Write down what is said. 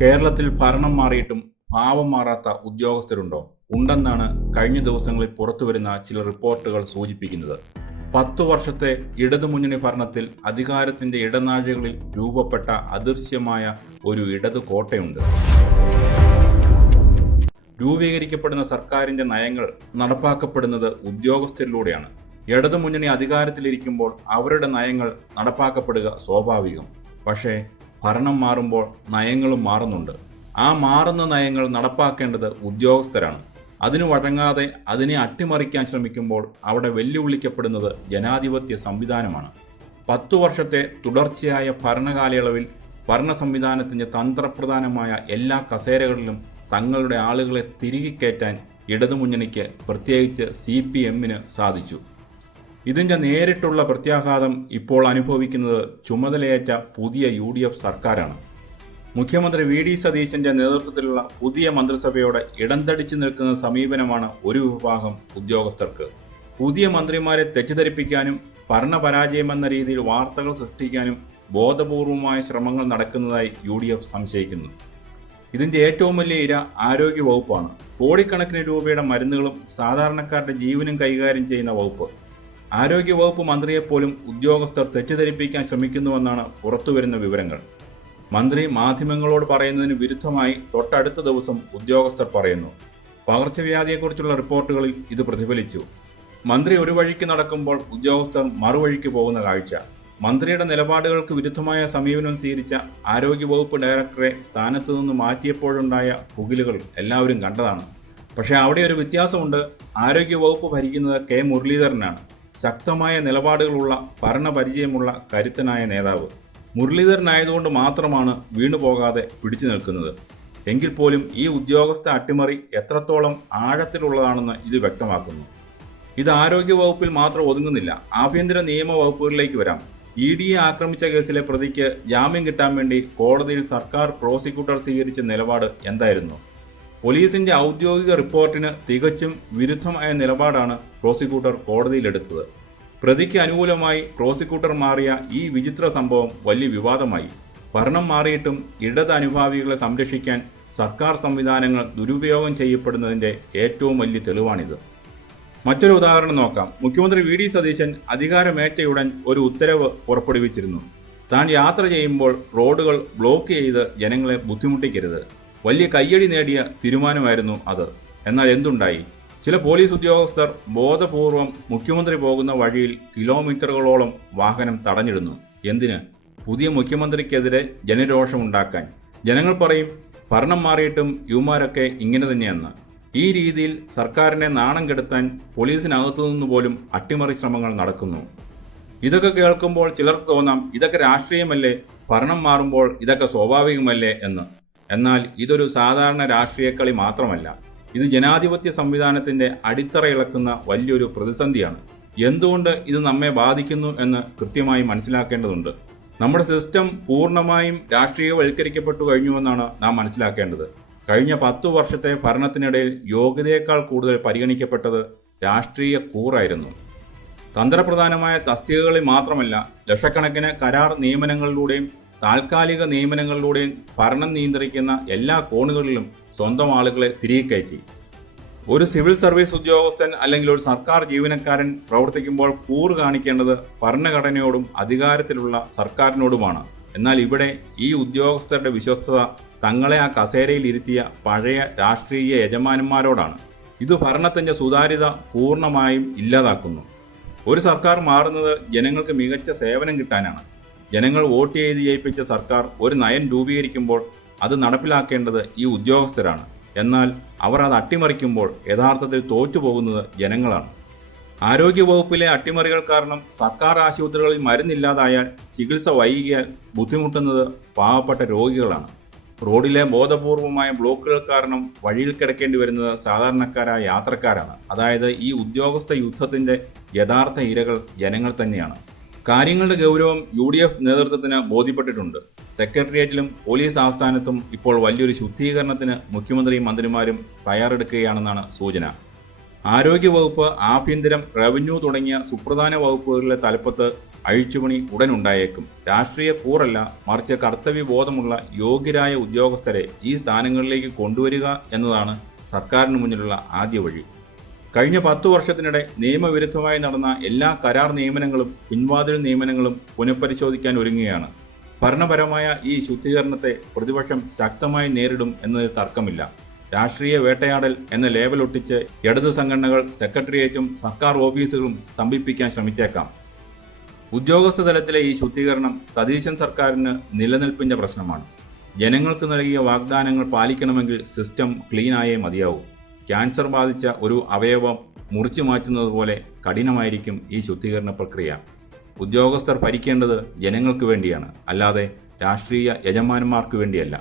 കേരളത്തിൽ ഭരണം മാറിയിട്ടും ഭാവം മാറാത്ത ഉദ്യോഗസ്ഥരുണ്ടോ? ഉണ്ടെന്നാണ് കഴിഞ്ഞ ദിവസങ്ങളിൽ പുറത്തുവരുന്ന ചില റിപ്പോർട്ടുകൾ സൂചിപ്പിക്കുന്നത്. 10 വർഷത്തെ ഇടതുമുന്നണി ഭരണത്തിൽ അധികാരത്തിന്റെ ഇടനാഴികളിൽ രൂപപ്പെട്ട അദൃശ്യമായ ഒരു ഇടതു കോട്ടയുണ്ട്. രൂപീകരിക്കപ്പെടുന്ന സർക്കാരിന്റെ നയങ്ങൾ നടപ്പാക്കപ്പെടുന്നത് ഉദ്യോഗസ്ഥരിലൂടെയാണ്. ഇടതുമുന്നണി അധികാരത്തിലിരിക്കുമ്പോൾ അവരുടെ നയങ്ങൾ നടപ്പാക്കപ്പെടുക സ്വാഭാവികം. പക്ഷേ ഭരണം മാറുമ്പോൾ നയങ്ങളും മാറുന്നുണ്ട്. ആ മാറുന്ന നയങ്ങൾ നടപ്പാക്കേണ്ടത് ഉദ്യോഗസ്ഥരാണ്. അതിനു വഴങ്ങാതെ അതിനെ അട്ടിമറിക്കാൻ ശ്രമിക്കുമ്പോൾ അവിടെ വെല്ലുവിളിക്കപ്പെടുന്നത് ജനാധിപത്യ സംവിധാനമാണ്. 10 വർഷത്തെ തുടർച്ചയായ ഭരണകാലയളവിൽ ഭരണ സംവിധാനത്തിൻ്റെ തന്ത്രപ്രധാനമായ എല്ലാ കസേരകളിലും തങ്ങളുടെ ആളുകളെ തിരികെ കയറ്റാൻ ഇടതുമുന്നണിക്ക്, പ്രത്യേകിച്ച് CPM-ന് സാധിച്ചു. ഇതിൻ്റെ നേരിട്ടുള്ള പ്രത്യാഘാതം ഇപ്പോൾ അനുഭവിക്കുന്നത് ചുമതലയേറ്റ പുതിയ UDF സർക്കാരാണ്. മുഖ്യമന്ത്രി VD സതീശൻ്റെ നേതൃത്വത്തിലുള്ള പുതിയ മന്ത്രിസഭയോടെ ഇടംതടിച്ചു നിൽക്കുന്ന സമീപനമാണ് ഒരു വിഭാഗം ഉദ്യോഗസ്ഥർക്ക്. പുതിയ മന്ത്രിമാരെ തെറ്റിദ്ധരിപ്പിക്കാനും ഭരണപരാജയമെന്ന രീതിയിൽ വാർത്തകൾ സൃഷ്ടിക്കാനും ബോധപൂർവമായ ശ്രമങ്ങൾ നടക്കുന്നതായി UDF സംശയിക്കുന്നു. ഇതിൻ്റെ ഏറ്റവും വലിയ ഇര ആരോഗ്യ വകുപ്പാണ്. കോടിക്കണക്കിന് രൂപയുടെ മരുന്നുകളും സാധാരണക്കാരുടെ ജീവനും കൈകാര്യം ചെയ്യുന്ന വകുപ്പ്. ആരോഗ്യ വകുപ്പ് മന്ത്രിയെപ്പോലും ഉദ്യോഗസ്ഥർ തെറ്റിദ്ധരിപ്പിക്കാൻ ശ്രമിക്കുന്നുവെന്നാണ് പുറത്തുവരുന്ന വിവരങ്ങൾ. മന്ത്രി മാധ്യമങ്ങളോട് പറയുന്നതിന് വിരുദ്ധമായി തൊട്ടടുത്ത ദിവസം ഉദ്യോഗസ്ഥർ പറയുന്നു. പകർച്ചവ്യാധിയെക്കുറിച്ചുള്ള റിപ്പോർട്ടുകളിൽ ഇത് പ്രതിഫലിച്ചു. മന്ത്രി ഒരു വഴിക്ക് നടക്കുമ്പോൾ ഉദ്യോഗസ്ഥർ മറുവഴിക്ക് പോകുന്ന കാഴ്ച. മന്ത്രിയുടെ നിലപാടുകൾക്ക് വിരുദ്ധമായ സമീപനം സ്വീകരിച്ച ആരോഗ്യവകുപ്പ് ഡയറക്ടറെ സ്ഥാനത്ത് നിന്ന് മാറ്റിയപ്പോഴുണ്ടായ പുകിലുകൾ എല്ലാവരും കണ്ടതാണ്. പക്ഷേ അവിടെ ഒരു വ്യത്യാസമുണ്ട്. ആരോഗ്യവകുപ്പ് ഭരിക്കുന്നത് K. മുരളീധരനാണ്. ശക്തമായ നിലപാടുകളുള്ള, ഭരണപരിചയമുള്ള കരുത്തനായ നേതാവ്. മുരളീധരനായതുകൊണ്ട് മാത്രമാണ് വീണുപോകാതെ പിടിച്ചു നിൽക്കുന്നത്. എങ്കിൽ പോലും ഈ ഉദ്യോഗസ്ഥ അട്ടിമറി എത്രത്തോളം ആഴത്തിലുള്ളതാണെന്ന് ഇത് വ്യക്തമാക്കുന്നു. ഇത് ആരോഗ്യവകുപ്പിൽ മാത്രം ഒതുങ്ങുന്നില്ല. ആഭ്യന്തര നിയമ വകുപ്പുകളിലേക്ക് വരാം. EDയെ ആക്രമിച്ച കേസിലെ പ്രതിക്ക് ജാമ്യം കിട്ടാൻ വേണ്ടി കോടതിയിൽ സർക്കാർ പ്രോസിക്യൂട്ടർ സ്വീകരിച്ച നിലപാട് എന്തായിരുന്നു? പോലീസിന്റെ ഔദ്യോഗിക റിപ്പോർട്ടിന് തികച്ചും വിരുദ്ധമായ നിലപാടാണ് പ്രോസിക്യൂട്ടർ കോടതിയിലെടുത്തത്. പ്രതിക്ക് അനുകൂലമായി പ്രോസിക്യൂട്ടർ മാറിയ ഈ വിചിത്ര സംഭവം വലിയ വിവാദമായി. ഭരണം മാറിയിട്ടും ഇടത് അനുഭാവികളെ സംരക്ഷിക്കാൻ സർക്കാർ സംവിധാനങ്ങൾ ദുരുപയോഗം ചെയ്യപ്പെടുന്നതിൻ്റെ ഏറ്റവും വലിയ തെളിവാണിത്. മറ്റൊരു ഉദാഹരണം നോക്കാം. മുഖ്യമന്ത്രി VD സതീശൻ അധികാരമേറ്റയുടൻ ഒരു ഉത്തരവ് പുറപ്പെടുവിച്ചിരുന്നു. താൻ യാത്ര ചെയ്യുമ്പോൾ റോഡുകൾ ബ്ലോക്ക് ചെയ്ത് ജനങ്ങളെ ബുദ്ധിമുട്ടിക്കരുത്. വലിയ കയ്യടി നേടിയ തീരുമാനമായിരുന്നു അത്. എന്നാൽ എന്തുണ്ടായി? ചില പോലീസ് ഉദ്യോഗസ്ഥർ ബോധപൂർവം മുഖ്യമന്ത്രി പോകുന്ന വഴിയിൽ കിലോമീറ്ററുകളോളം വാഹനം തടഞ്ഞിടുന്നു. എന്തിന്? പുതിയ മുഖ്യമന്ത്രിക്കെതിരെ ജനരോഷമുണ്ടാക്കാൻ. ജനങ്ങൾ പറയും, ഭരണം മാറിയിട്ടും യുവമാരൊക്കെ ഇങ്ങനെ തന്നെയെന്ന്. ഈ രീതിയിൽ സർക്കാരിനെ നാണം കെടുത്താൻ പോലീസിനകത്തു നിന്ന് പോലും അട്ടിമറി ശ്രമങ്ങൾ നടക്കുന്നു. ഇതൊക്കെ കേൾക്കുമ്പോൾ ചിലർക്ക് തോന്നാം, ഇതൊക്കെ രാഷ്ട്രീയമല്ലേ, ഭരണം മാറുമ്പോൾ ഇതൊക്കെ സ്വാഭാവികമല്ലേ എന്ന്. എന്നാൽ ഇതൊരു സാധാരണ രാഷ്ട്രീയ കളി മാത്രമല്ല. ഇത് ജനാധിപത്യ സംവിധാനത്തിൻ്റെ അടിത്തറ ഇളക്കുന്ന വലിയൊരു പ്രതിസന്ധിയാണ്. എന്തുകൊണ്ട് ഇത് നമ്മെ ബാധിക്കുന്നു എന്ന് കൃത്യമായി മനസ്സിലാക്കേണ്ടതുണ്ട്. നമ്മുടെ സിസ്റ്റം പൂർണ്ണമായും രാഷ്ട്രീയവൽക്കരിക്കപ്പെട്ടു കഴിഞ്ഞുവെന്നാണ് നാം മനസ്സിലാക്കേണ്ടത്. കഴിഞ്ഞ 10 വർഷത്തെ ഭരണത്തിനിടയിൽ യോഗ്യതയേക്കാൾ കൂടുതൽ പരിഗണിക്കപ്പെട്ടത് രാഷ്ട്രീയ കൂറായിരുന്നു. തന്ത്രപ്രധാനമായ തസ്തികകളിൽ മാത്രമല്ല, ലക്ഷക്കണക്കിന് കരാർ നിയമനങ്ങളിലൂടെയും താൽക്കാലിക നിയമനങ്ങളിലൂടെയും ഭരണം നിയന്ത്രിക്കുന്ന എല്ലാ കോണുകളിലും സ്വന്തം ആളുകളെ തിരികെ കയറ്റി. ഒരു സിവിൽ സർവീസ് ഉദ്യോഗസ്ഥൻ അല്ലെങ്കിൽ ഒരു സർക്കാർ ജീവനക്കാരൻ പ്രവർത്തിക്കുമ്പോൾ കൂറ് കാണിക്കേണ്ടത് ഭരണഘടനയോടും അധികാരത്തിലുള്ള സർക്കാരിനോടുമാണ്. എന്നാൽ ഇവിടെ ഈ ഉദ്യോഗസ്ഥരുടെ വിശ്വസ്തത തങ്ങളെ ആ കസേരയിൽ ഇരുത്തിയ പഴയ രാഷ്ട്രീയ യജമാനന്മാരോടാണ്. ഇത് ഭരണത്തിൻ്റെ സുതാര്യത പൂർണ്ണമായും ഇല്ലാതാക്കുന്നു. ഒരു സർക്കാർ മാറുന്നത് ജനങ്ങൾക്ക് മികച്ച സേവനം കിട്ടാനാണ്. ജനങ്ങൾ വോട്ട് ചെയ്ത് ജയിപ്പിച്ച സർക്കാർ ഒരു നയം രൂപീകരിക്കുമ്പോൾ അത് നടപ്പിലാക്കേണ്ടത് ഈ ഉദ്യോഗസ്ഥരാണ്. എന്നാൽ അവർ അത് അട്ടിമറിക്കുമ്പോൾ യഥാർത്ഥത്തിൽ തോറ്റുപോകുന്നത് ജനങ്ങളാണ്. ആരോഗ്യവകുപ്പിലെ അട്ടിമറികൾ കാരണം സർക്കാർ ആശുപത്രികളിൽ മരുന്നില്ലാതായാൽ, ചികിത്സ വൈകിയാൽ ബുദ്ധിമുട്ടുന്നത് പാവപ്പെട്ട രോഗികളാണ്. റോഡിലെ ബോധപൂർവമായ ബ്ലോക്കുകൾ കാരണം വഴിയിൽ കിടക്കേണ്ടി വരുന്നത് സാധാരണക്കാരായ യാത്രക്കാരാണ്. അതായത് ഈ ഉദ്യോഗസ്ഥ യുദ്ധത്തിൻ്റെ യഥാർത്ഥ ഇരകൾ ജനങ്ങൾ തന്നെയാണ്. കാര്യങ്ങളുടെ ഗൗരവം UDF നേതൃത്വത്തിന് ബോധ്യപ്പെട്ടിട്ടുണ്ട്. സെക്രട്ടേറിയറ്റിലും പോലീസ് ആസ്ഥാനത്തും ഇപ്പോൾ വലിയൊരു ശുദ്ധീകരണത്തിന് മുഖ്യമന്ത്രിയും മന്ത്രിമാരും തയ്യാറെടുക്കുകയാണെന്നാണ് സൂചന. ആരോഗ്യവകുപ്പ്, ആഭ്യന്തരം, റവന്യൂ തുടങ്ങിയ സുപ്രധാന വകുപ്പുകളിലെ തലപ്പത്ത് അഴിച്ചുപണി ഉടനുണ്ടായേക്കും. രാഷ്ട്രീയ കൂറല്ല, മറിച്ച് കർത്തവ്യബോധമുള്ള യോഗ്യരായ ഉദ്യോഗസ്ഥരെ ഈ സ്ഥാനങ്ങളിലേക്ക് കൊണ്ടുവരിക എന്നതാണ് സർക്കാരിന് മുന്നിലുള്ള ആദ്യ വഴി. കഴിഞ്ഞ 10 വർഷത്തിനിടെ നിയമവിരുദ്ധമായി നടന്ന എല്ലാ കരാർ നിയമനങ്ങളും പിൻവാതിൽ നിയമനങ്ങളും പുനഃപരിശോധിക്കാൻ ഒരുങ്ങുകയാണ്. ഭരണപരമായ ഈ ശുദ്ധീകരണത്തെ പ്രതിപക്ഷം ശക്തമായി നേരിടും എന്നതിൽ തർക്കമില്ല. രാഷ്ട്രീയ വേട്ടയാടൽ എന്ന ലേബൽ ഒട്ടിച്ച് ഇടത് സംഘടനകൾ സെക്രട്ടേറിയറ്റും സർക്കാർ ഓഫീസുകളും സ്തംഭിപ്പിക്കാൻ ശ്രമിച്ചേക്കാം. ഉദ്യോഗസ്ഥ തലത്തിലെ ഈ ശുദ്ധീകരണം സതീശൻ സർക്കാരിന് നിലനിൽപ്പിൻ്റെ പ്രശ്നമാണ്. ജനങ്ങൾക്ക് നൽകിയ വാഗ്ദാനങ്ങൾ പാലിക്കണമെങ്കിൽ സിസ്റ്റം ക്ലീനായേ മതിയാവൂ. ക്യാൻസർ ബാധിച്ച ഒരു അവയവം മുറിച്ചു മാറ്റുന്നത് പോലെ കഠിനമായിരിക്കും ഈ ശുദ്ധീകരണ പ്രക്രിയ. ഉദ്യോഗസ്ഥർ ഭരിക്കേണ്ടത് ജനങ്ങൾക്ക് വേണ്ടിയാണ്, അല്ലാതെ രാഷ്ട്രീയ യജമാനന്മാർക്ക് വേണ്ടിയല്ല.